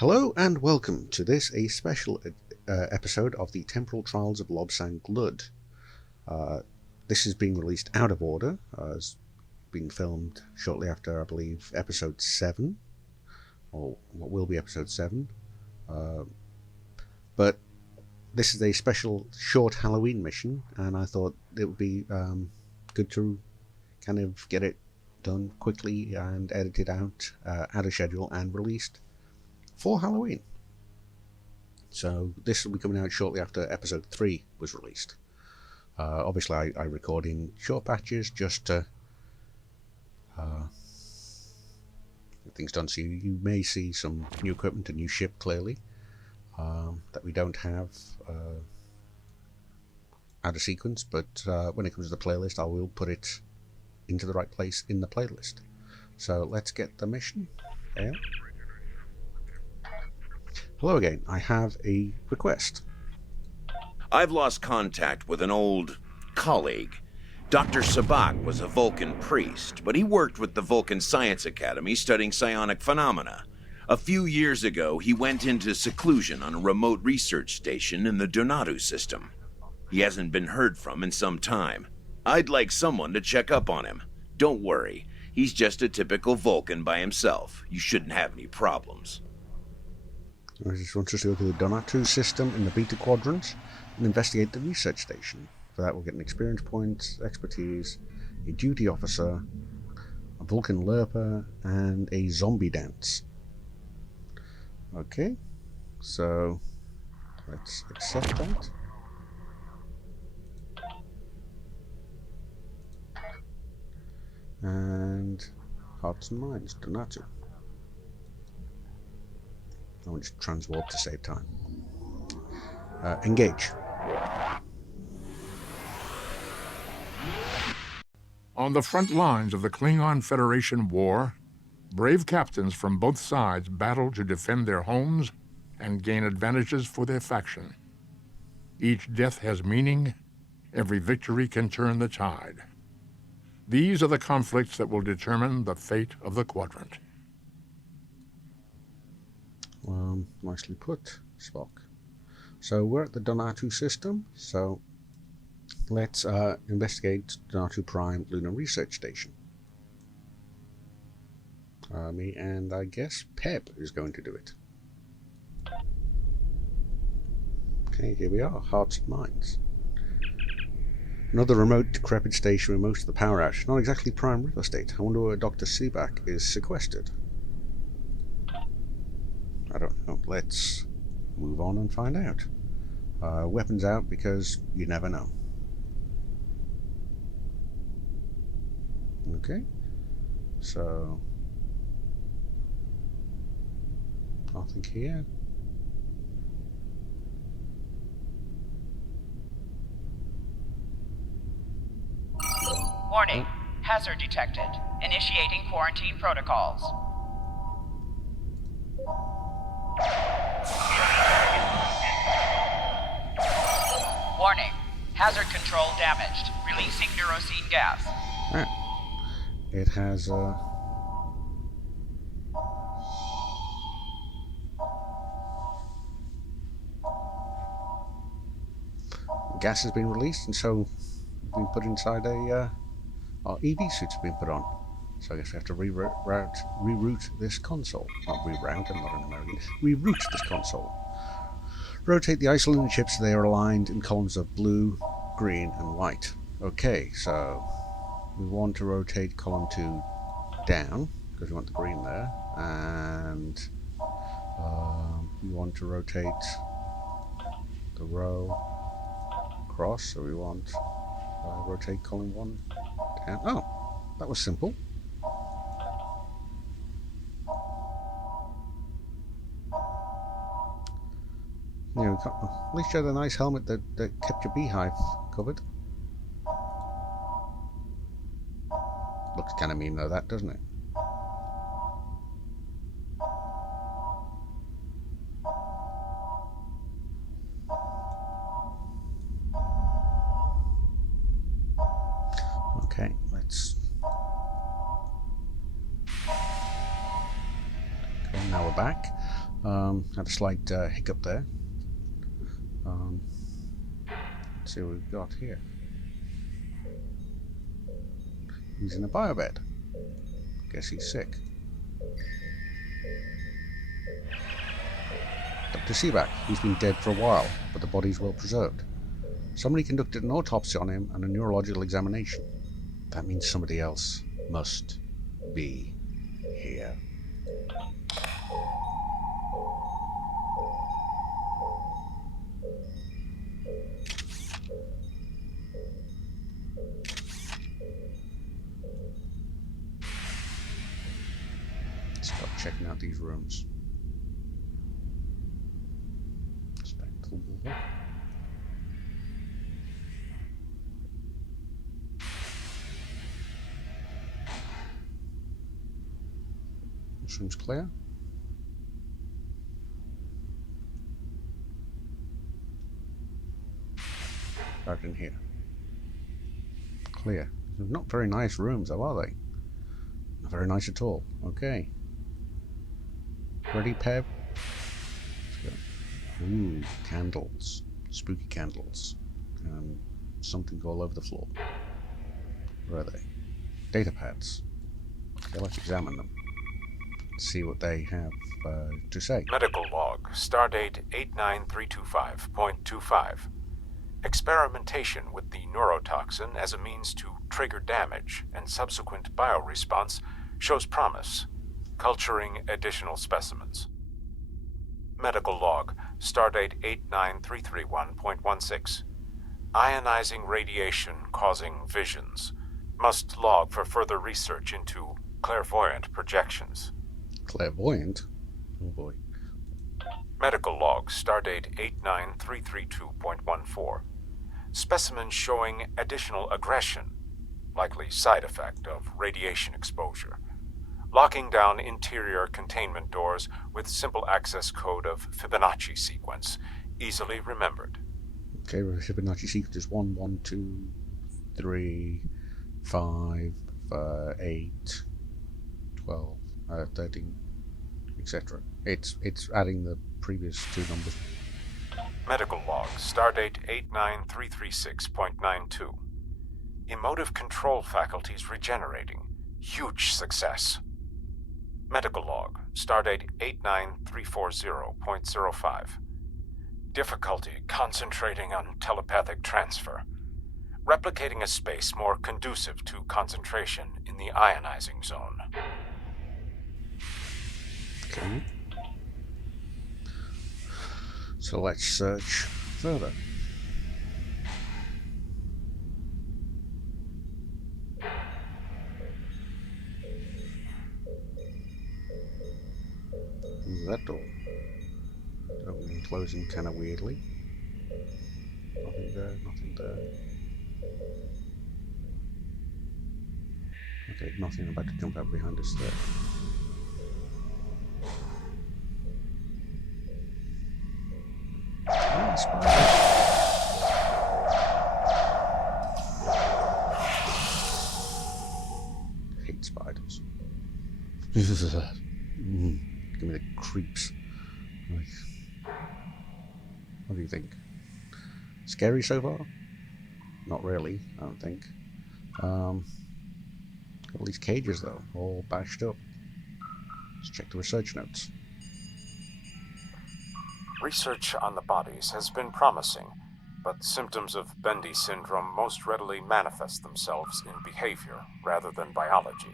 Hello and welcome to this a special episode of the Temporal Trials of Lobsang Lud. This is being released out of order, as being filmed shortly after, I believe, episode 7, or what will be episode 7. But this is a special short Halloween mission, and I thought it would be good to kind of get it done quickly and edited out of schedule and released for Halloween. So this will be coming out shortly after episode 3 was released. Obviously I record in short batches just to get things done, so you may see some new equipment, a new ship clearly, that we don't have out of sequence, but when it comes to the playlist I will put it into the right place in the playlist. So let's get the mission there. Hello again, I have a request. I've lost contact with an old colleague. Dr. Sabak was a Vulcan priest, but he worked with the Vulcan Science Academy studying psionic phenomena. A few years ago, he went into seclusion on a remote research station in the Donatu system. He hasn't been heard from in some time. I'd like someone to check up on him. Don't worry, he's just a typical Vulcan by himself. You shouldn't have any problems. I just want us to go to the Donatu system in the Beta Quadrant and investigate the research station. For that we'll get an experience point, expertise, a duty officer, a Vulcan Lerper, and a zombie dance. Okay, so let's accept that. And Hearts and Minds, Donatu. I want to transwarp to save time. Engage. On the front lines of the Klingon Federation war, brave captains from both sides battle to defend their homes and gain advantages for their faction. Each death has meaning. Every victory can turn the tide. These are the conflicts that will determine the fate of the quadrant. Nicely put, Spock. So we're at the Donatu system, so let's investigate Donatu Prime Lunar Research Station. Me and I guess Peb is going to do it. Okay, here we are, Hearts and Minds. Another remote, decrepit station with most of the power out. Not exactly prime real estate. I wonder where Dr. Sabak is sequestered. I don't know. Let's move on and find out. Weapons out because you never know. Okay. So nothing here. Warning. Hazard detected. Initiating quarantine protocols. Warning. Hazard control damaged. Releasing neurocene gas. It has gas has been released, and so been put inside a our EV suits have been put on. So I guess we have to reroute this console. Not reroute, I'm not an American. Reroute this console. Rotate the isoline chips so they are aligned in columns of blue, green, and white. Okay, so we want to rotate column 2 down, because we want the green there, and we want to rotate the row across, so we want rotate column 1 down. Oh, that was simple. Yeah, at least you had a nice helmet that kept your beehive covered. Looks kind of mean though, that, doesn't it? Okay, let's go. Now we're back. Had a slight hiccup there. Let's see what we've got here. He's in a biobed. Guess he's sick. Dr. Sebak, he's been dead for a while, but the body's well preserved. Somebody conducted an autopsy on him and a neurological examination. That means somebody else must be here. Start checking out these rooms. Let's back to the wall. This room's clear. Right in here. Clear. Not very nice rooms, though, are they? Not very nice at all. Okay. Ready, Pev? Let's go. Ooh, candles. Spooky candles. Something all over the floor. Where are they? Data pads. Okay, let's examine them. See what they have to say. Medical log, stardate 89325.25. Experimentation with the neurotoxin as a means to trigger damage and subsequent bioresponse shows promise. Culturing additional specimens. Medical log, stardate 89331.16. Ionizing radiation causing visions. Must log for further research into clairvoyant projections. Clairvoyant? Oh boy. Medical log, stardate 89332.14. Specimen showing additional aggression, likely side effect of radiation exposure. Locking down interior containment doors with simple access code of Fibonacci sequence, easily remembered. Okay, Fibonacci sequence is 1, 1, 2, 3, 5, 8, 12, 13, etc. It's adding the previous two numbers. Medical log, stardate 89336.92. Emotive control faculties regenerating. Huge success. Medical log, stardate 89340.05. Difficulty concentrating on telepathic transfer. Replicating a space more conducive to concentration in the ionizing zone. Okay. So let's search further. That door. Opening and closing kind of weirdly. Nothing there, nothing there. Okay, nothing about to jump out behind us there. Ah, spider. I hate spiders. Give me the creeps. Like, what do you think? Scary so far? Not really, I don't think. Got all these cages though, all bashed up. Let's check the research notes. Research on the bodies has been promising, but symptoms of Bendy syndrome most readily manifest themselves in behavior rather than biology.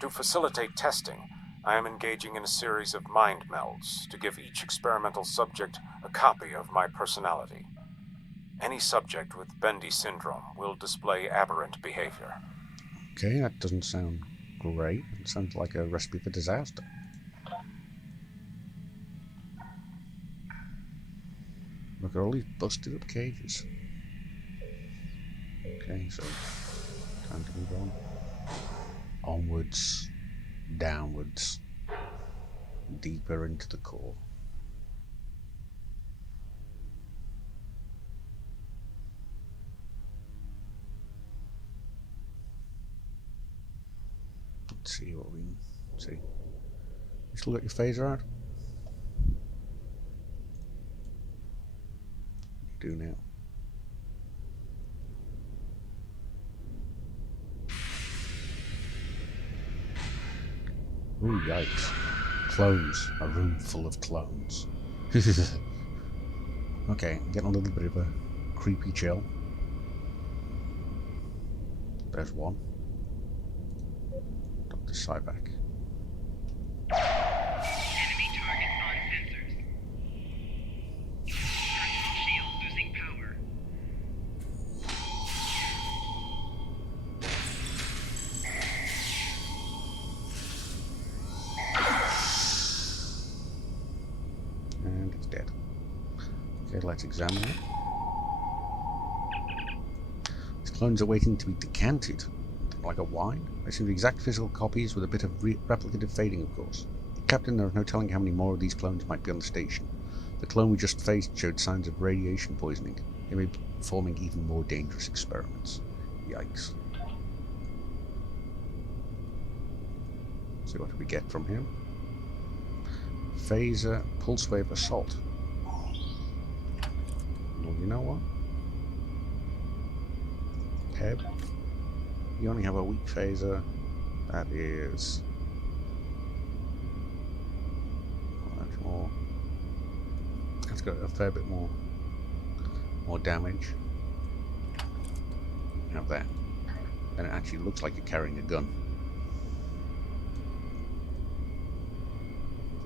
To facilitate testing, I am engaging in a series of mind melds to give each experimental subject a copy of my personality. Any subject with Bendy syndrome will display aberrant behavior. Okay, that doesn't sound great. It sounds like a recipe for disaster. Look at all these busted up cages. Okay, so time to move on. Onwards, downwards, deeper into the core. Let's see what we can see. You still got your phaser out? do now? Ooh, yikes. Clones. A room full of clones. Okay, I'm getting a little bit of a creepy chill. There's one. Dr. Cyback. Enemy target on sensors. Personal shield losing power. And it's dead. Okay, let's examine it. These clones are waiting to be decanted, like a wine. They seem to be exact physical copies with a bit of replicative fading, of course. Captain, there is no telling how many more of these clones might be on the station. The clone we just faced showed signs of radiation poisoning. They may be performing even more dangerous experiments. Yikes. So what do we get from him? Phaser Pulse Wave Assault. Well, you know what? Peb, you only have a weak phaser. That is much more. That's got a fair bit more damage. You have that. And it actually looks like you're carrying a gun.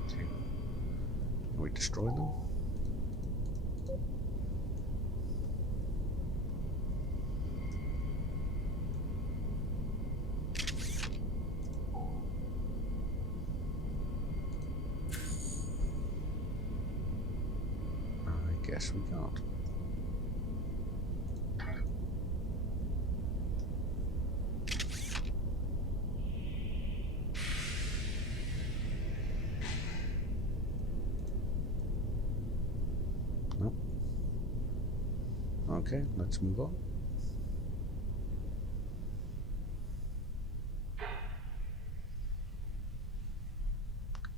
Okay. Can we destroy them? Guess we can't. Nope. Okay, let's move on.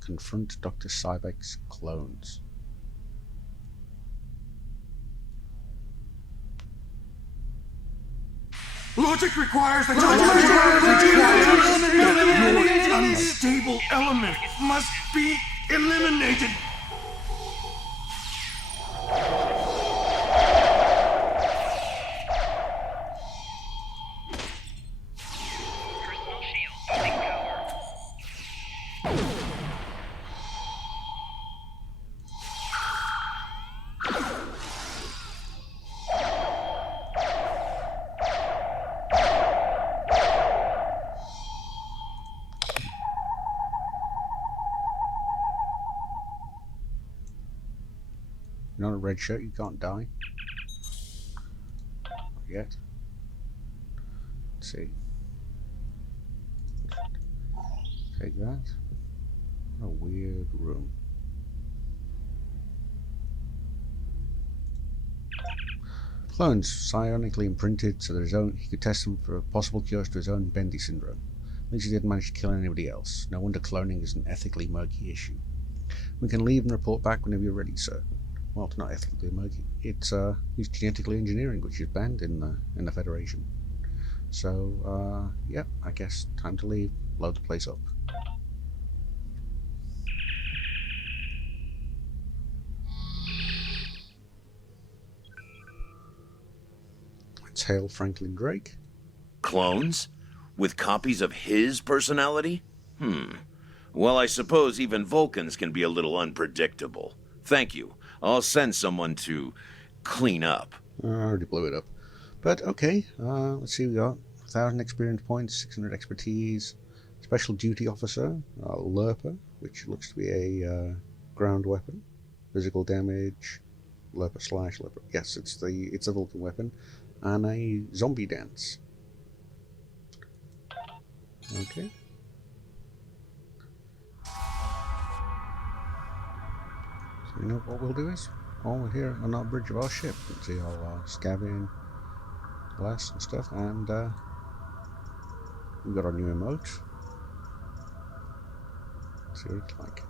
Confront Dr. Cybeck's clones. Logic requires that your unstable element must be eliminated. Personal shield losing power. You're not a red shirt, you can't die. Not yet. Let's see. Take that. What a weird room. Clones psionically imprinted so that he could test them for possible cures to his own Bendy syndrome. At least he didn't manage to kill anybody else. No wonder cloning is an ethically murky issue. We can leave and report back whenever you're ready, sir. Well, it's not ethically murky. It's genetically engineering, which is banned in the Federation. So, yeah, I guess time to leave. Load the place up. Let's hail Franklin Drake. Clones? With copies of his personality? Well, I suppose even Vulcans can be a little unpredictable. Thank you. I'll send someone to clean up. I already blew it up. But, okay, let's see, we got 1,000 experience points, 600 expertise, special duty officer, Lerper, which looks to be a ground weapon, physical damage, Lerper/Lerper. Yes, it's a Vulcan weapon, and a zombie dance. Okay. So you know what we'll do is, while we're here on our bridge of our ship, let's see, I'll scab in glass and stuff, and we've got our new emote. Let's see what it's like.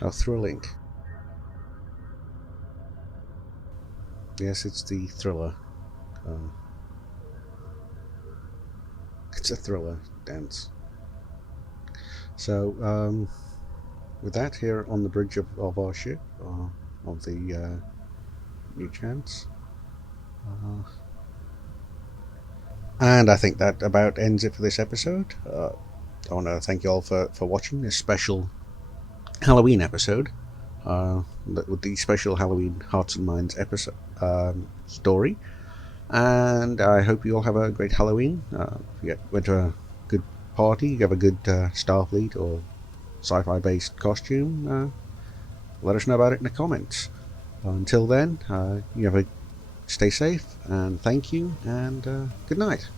How thrilling. Yes, it's the thriller. It's a thriller dance. So, with that, here on the bridge of our ship, of the New Chance. And I think that about ends it for this episode. I want to thank you all for watching this special Halloween episode. With the special Halloween Hearts and Minds episode story. And I hope you all have a great Halloween. If you went to a good party, you have a good Starfleet or sci-fi based costume, let us know about it in the comments. Until then, stay safe, and thank you, and good night.